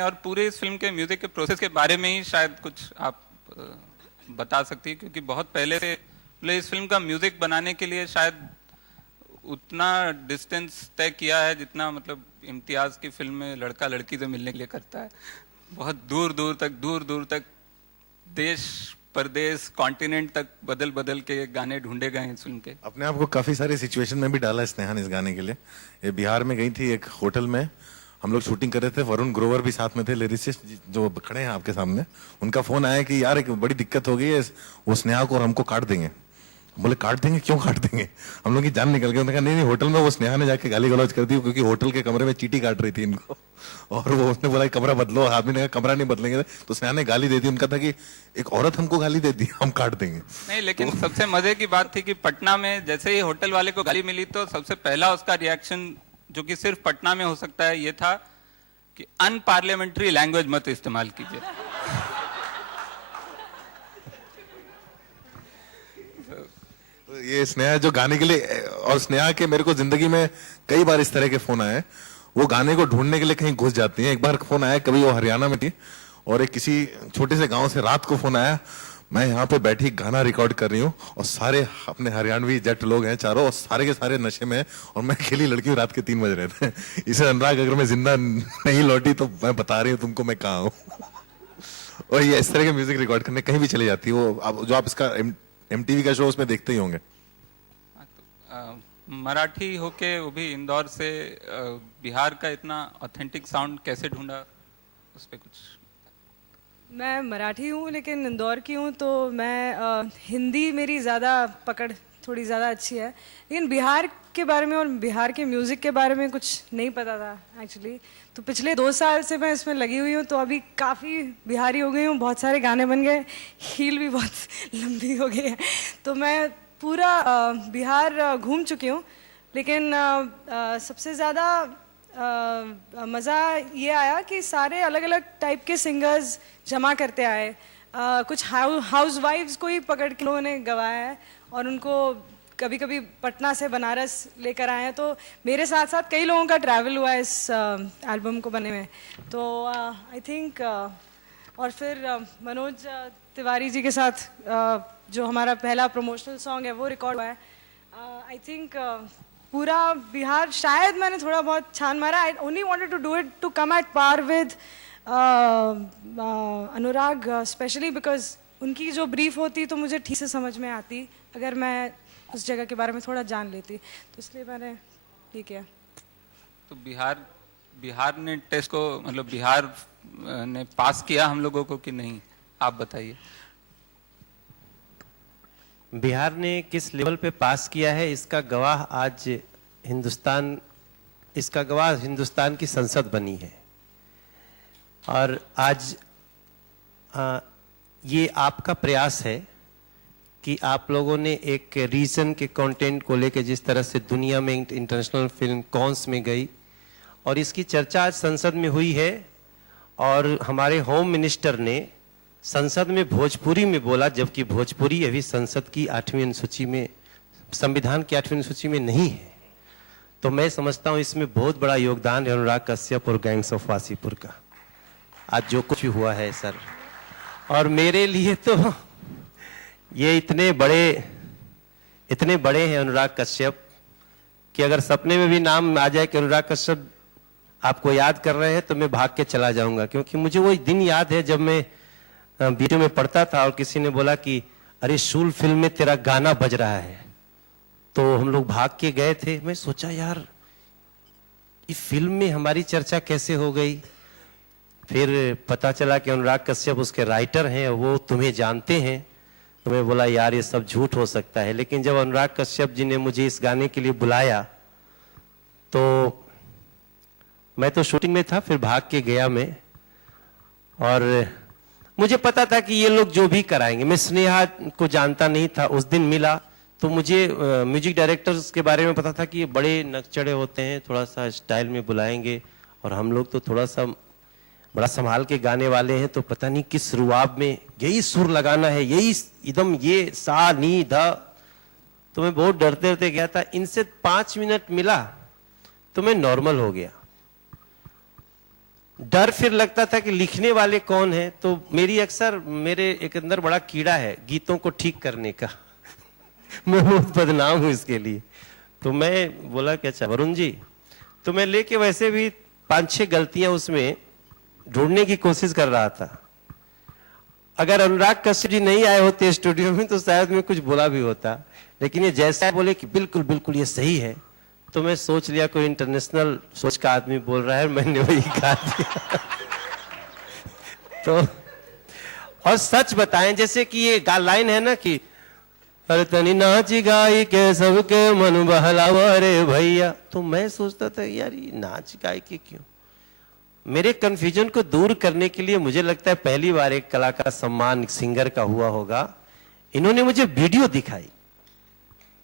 और पूरे इस फिल्म के म्यूजिक के प्रोसेस के बारे में ही शायद कुछ आप बता सकती है, क्योंकि बहुत पहले से मतलब इस फिल्म का म्यूजिक बनाने के लिए शायद उतना डिस्टेंस तय किया है जितना मतलब इम्तियाज की फिल्म में लड़का लड़की से मिलने के लिए करता है। बहुत दूर दूर तक देश परदेश कॉन्टिनेंट तक बदल बदल के गाने ढूंढे गए हैं इस फिल्म के। अपने आप को काफी सारी सिचुएशन में भी डाला है स्नेहा ने इस गाने के लिए। ये बिहार में गई थी एक होटल में, हम लोग शूटिंग कर रहे थे, वरुण ग्रोवर भी साथ में थे, लिरिसिस्ट जो खड़े हैं आपके सामने। उनका फोन आया कि यार एक बड़ी दिक्कत हो गई है, वो स्नेहा को और हमको काट देंगे। बोले काट देंगे, क्यों काट देंगे? हम लोग की जान निकल गई। उन्होंने कहा नहीं होटल में वो स्नेहा ने जाके गाली गलौज कर दी, क्योंकि होटल के कमरे में चींटी काट रही थी इनको, और वो उसने बोला कमरा बदलो। आदमी ने कहा कमरा नहीं बदलेंगे, तो स्नेहा ने गाली दे दी। उनका था कि एक औरत हमको गाली दे दी, हम काट देंगे। नहीं, लेकिन तो सबसे मजे की बात थी कि पटना में जैसे ही होटल वाले को गाली मिली तो सबसे पहला उसका रिएक्शन, जो कि सिर्फ पटना में हो सकता है, ये था कि अनपार्लियामेंट्री लैंग्वेज मत इस्तेमाल कीजिए। ये स्नेहा जो गाने के लिए, और स्नेहा के मेरे को जिंदगी में कई बार इस तरह के फोन आए, वो गाने को ढूंढने के लिए कहीं घुस जाती हैं। एक बार फोन आया, कभी वो हरियाणा में थी और एक किसी छोटे से गांव से रात को फोन आया, मैं यहाँ पे बैठी गाना रिकॉर्ड कर रही हूँ और सारे अपने हरियाणवी जट लोग हैं चारों, और सारे के सारे नशे में, और मैं अकेली लड़की हूँ, रात के 3 बज रहे थे। इसे अनुराग अगर मैं जिंदा नहीं लौटी तो मैं बता रही हूँ तुमको मैं कहाँ हूँ। और ये इस तरह के म्यूजिक रिकॉर्ड करने कहीं भी चली जाती है वो। जो आप इसका MTV का शो उसमें देखते ही होंगे। मराठी होके वो भी इंदौर से, बिहार का इतना ऑथेंटिक साउंड कैसे ढूंढा, उस पे कुछ? मैं मराठी हूँ लेकिन इंदौर की हूँ, तो मैं हिंदी मेरी ज़्यादा पकड़ थोड़ी ज़्यादा अच्छी है, लेकिन बिहार के बारे में और बिहार के म्यूज़िक के बारे में कुछ नहीं पता था एक्चुअली। तो पिछले 2 साल से मैं इसमें लगी हुई हूँ, तो अभी काफ़ी बिहारी हो गई हूँ, बहुत सारे गाने बन गए, हील भी बहुत लंबी हो गई है, तो मैं पूरा बिहार घूम चुकी हूँ। लेकिन सबसे ज़्यादा मज़ा ये आया कि सारे अलग अलग टाइप के सिंगर्स जमा करते आए। कुछ हाउस वाइफ्स को ही पकड़ के लोगों ने गवाया है और उनको कभी कभी पटना से बनारस लेकर आए हैं। तो मेरे साथ साथ कई लोगों का ट्रैवल हुआ है इस एल्बम को बनने में। तो आई थिंक और फिर मनोज तिवारी जी के साथ जो हमारा पहला प्रमोशनल सॉन्ग है वो रिकॉर्ड हुआ है। आई थिंक पूरा बिहार शायद मैंने थोड़ा बहुत छान मारा। I only wanted to do it to come at par with Anurag, specially because उनकी जो ब्रीफ होती तो मुझे ठीक से समझ में आती अगर मैं उस जगह के बारे में थोड़ा जान लेती, तो इसलिए मैंने ठीक है। तो बिहार ने टेस्ट को, मतलब बिहार ने पास किया हम लोगों को कि नहीं, आप बताइए। बिहार ने किस लेवल पे पास किया है इसका गवाह आज हिंदुस्तान की संसद बनी है। और आज ये आपका प्रयास है कि आप लोगों ने एक रीजन के कंटेंट को लेकर जिस तरह से दुनिया में इंटरनेशनल फिल्म कॉन्स में गई और इसकी चर्चा आज संसद में हुई है, और हमारे होम मिनिस्टर ने संसद में भोजपुरी में बोला, जबकि भोजपुरी अभी संसद की 8वीं अनुसूची में, संविधान की 8वीं अनुसूची में नहीं है। तो मैं समझता हूँ इसमें बहुत बड़ा योगदान है अनुराग कश्यप और गैंग्स ऑफ वासीपुर का, आज जो कुछ भी हुआ है सर। और मेरे लिए तो ये इतने बड़े हैं अनुराग कश्यप कि अगर सपने में भी नाम आ जाए कि अनुराग कश्यप आपको याद कर रहे हैं तो मैं भाग के चला जाऊंगा, क्योंकि मुझे वो दिन याद है जब मैं वीडियो में पढ़ता था और किसी ने बोला कि अरे शूल फिल्म में तेरा गाना बज रहा है, तो हम लोग भाग के गए थे। मैं सोचा यार इस फिल्म में हमारी चर्चा कैसे हो गई। फिर पता चला कि अनुराग कश्यप उसके राइटर हैं, वो तुम्हें जानते हैं। तो मैं बोला यार ये सब झूठ हो सकता है। लेकिन जब अनुराग कश्यप जी ने मुझे इस गाने के लिए बुलाया तो मैं तो शूटिंग में था, फिर भाग के गया मैं, और मुझे पता था कि ये लोग जो भी कराएंगे। मैं स्नेहा को जानता नहीं था, उस दिन मिला तो मुझे म्यूजिक डायरेक्टर्स के बारे में पता था कि ये बड़े नकचड़े होते हैं, थोड़ा सा स्टाइल में बुलाएंगे, और हम लोग तो थोड़ा सा बड़ा संभाल के गाने वाले हैं, तो पता नहीं किस रुआब में यही सुर लगाना है, यही एकदम ये सा नी धा। तो मैं बहुत डरते डरते गया था। इनसे 5 मिनट मिला तो मैं नॉर्मल हो गया। डर फिर लगता था कि लिखने वाले कौन है, तो मेरी अक्सर मेरे एक अंदर बड़ा कीड़ा है गीतों को ठीक करने का। मैं बहुत बदनाम हूं इसके लिए। तो मैं बोला कि अच्छा वरुण जी, तो मैं लेके वैसे भी 5-6 गलतियां उसमें ढूंढने की कोशिश कर रहा था। अगर अनुराग कश्यप जी नहीं आए होते स्टूडियो में तो शायद मैं कुछ बोला भी होता, लेकिन ये जैसा बोले कि बिल्कुल बिल्कुल ये सही है, तो मैं सोच लिया कोई इंटरनेशनल सोच का आदमी बोल रहा है, मैंने वही कहा दिया। तो और सच बताएं, जैसे कि ये लाइन है ना कि अरे तनी नाची गाई के सबके मन बहलावा रे भैया, तो मैं सोचता था यार ये नाच गाई के क्यों। मेरे कंफ्यूजन को दूर करने के लिए मुझे लगता है पहली बार एक कलाकार सम्मान सिंगर का हुआ होगा, इन्होंने मुझे वीडियो दिखाई